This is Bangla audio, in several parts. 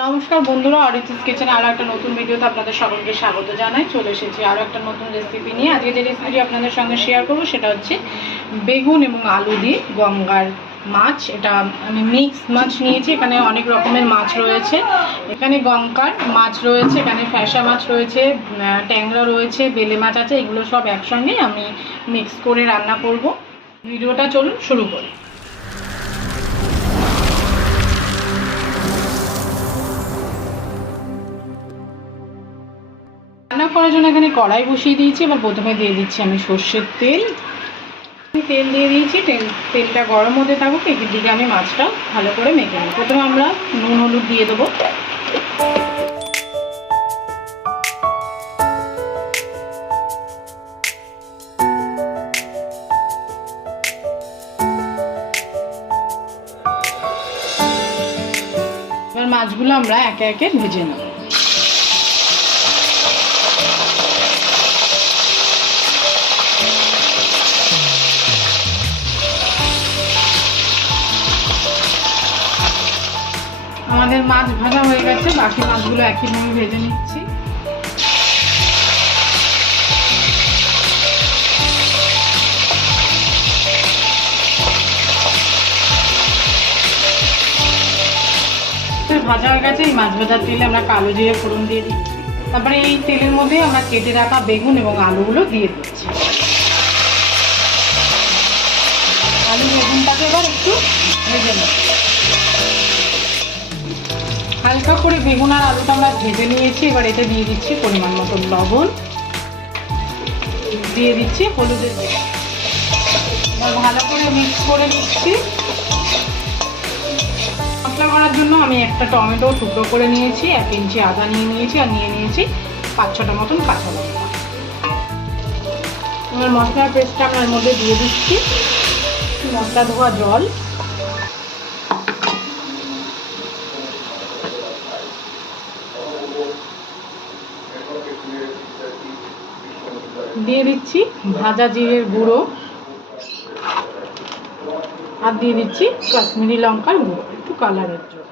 নমস্কার বন্ধুরা, অরিজিৎস কিচেনে আরও একটা নতুন ভিডিওতে আপনাদের সকলকে স্বাগত জানাই। চলে এসেছি আরও একটা নতুন রেসিপি নিয়ে। আজকে যে রেসিপিটি আপনাদের সঙ্গে শেয়ার করবো সেটা হচ্ছে বেগুন এবং আলু দিয়ে গঙ্গার মাছ। এটা আমি মিক্স মাছ নিয়েছি, এখানে অনেক রকমের মাছ রয়েছে। এখানে গঙ্গার মাছ রয়েছে, এখানে ফ্যাসা মাছ রয়েছে, ট্যাংরা রয়েছে, বেলে মাছ আছে। এগুলো সব একসঙ্গে আমি মিক্স করে রান্না করব। ভিডিওটা চলুন শুরু করি। রান্না করার জন্য এখানে কড়াই বসিয়ে দিয়েছি। এবার প্রথমে দিয়ে দিচ্ছি আমি সর্ষের তেল। তেল দিয়ে দিয়েছি, তেলটা গরম হতে থাকুক। এদিকে আমি মাছটা ভালো করে মেখে নেব। প্রথমে আমরা নুন হলুদ দিয়ে দেবো। এবার মাছগুলো আমরা একে একে ভেজে নেব। আমাদের মাছ ভাজা হয়ে গেছে, বাকি মাছগুলো একইভাবে ভেজে নিচ্ছি। ভাজা হয়ে গেছে, এই মাছ ভাজার তেলে আমরা কালো জিরে ফোড়ন দিয়ে দিচ্ছি। তারপরে এই তেলের মধ্যে আমরা কেটে রাখা বেগুন এবং আলুগুলো দিয়ে দিচ্ছি। আলু বেগুনটাকে এবার একটু ভেজে নেব। হালকা করে বেগুন আর আলুটা আমরা ভেজে নিয়েছি। এবার এতে দিয়ে দিচ্ছি পরিমাণ মতো লবণ, দিয়ে দিচ্ছি হলুদের গুঁড়ো। এবার ভালো করে মিক্স করে নিচ্ছি। মশলা করার জন্য আমি একটা টমেটো টুকরো করে নিয়েছি, 1 ইঞ্চি আদা নিয়ে নিয়েছি, আর নিয়ে নিয়েছি 5-6টা মতন কাঁচা লঙ্কা। এবার মশলার পেস্টটা আমরা এর মধ্যে দিয়ে দিচ্ছি। মশলা ধোয়া জল, দিয়ে দিচ্ছি ভাজা জিরের গুঁড়ো, আর দিয়ে দিচ্ছি কাশ্মীরি লঙ্কার গুঁড়ো একটু কালারের জন্য।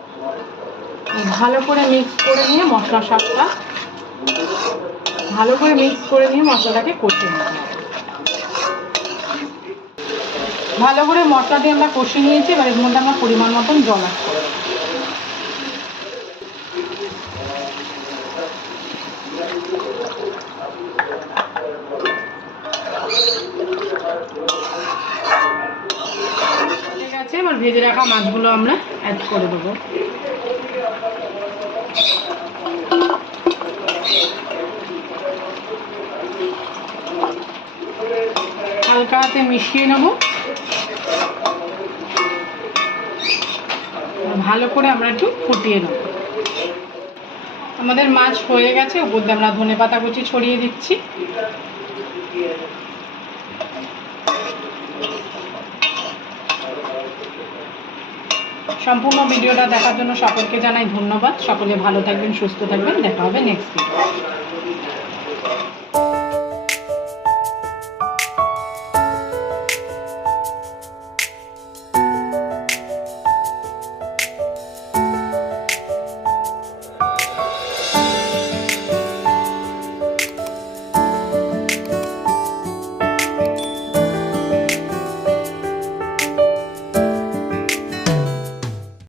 ভালো করে মিক্স করে নিয়ে মশলাটাকে মশলাটাকে কষিয়ে নিতে হবে। ভালো করে মশলা দিয়ে আমরা কষিয়ে নিয়েছি। এবার এর মধ্যে আমরা পরিমাণ মতন জল অ্যাড করব। ঠিক আছে, এবার ভেজে রাখা মাছগুলো আমরা অ্যাড করে দেবো। হালকা হাতে মিশিয়ে নেব। ভালো করে আমরা একটু ফুটিয়ে নেব। আমাদের মাছ হয়ে গেছে, উপর দিয়ে আমরা ধনেপাতা কুচি ছড়িয়ে দিচ্ছি। সম্পূর্ণ ভিডিওটা দেখার জন্য সকলকে জানাই ধন্যবাদ। সকলে ভালো থাকবেন, সুস্থ থাকবেন। দেখা হবে নেক্সট ভিডিও।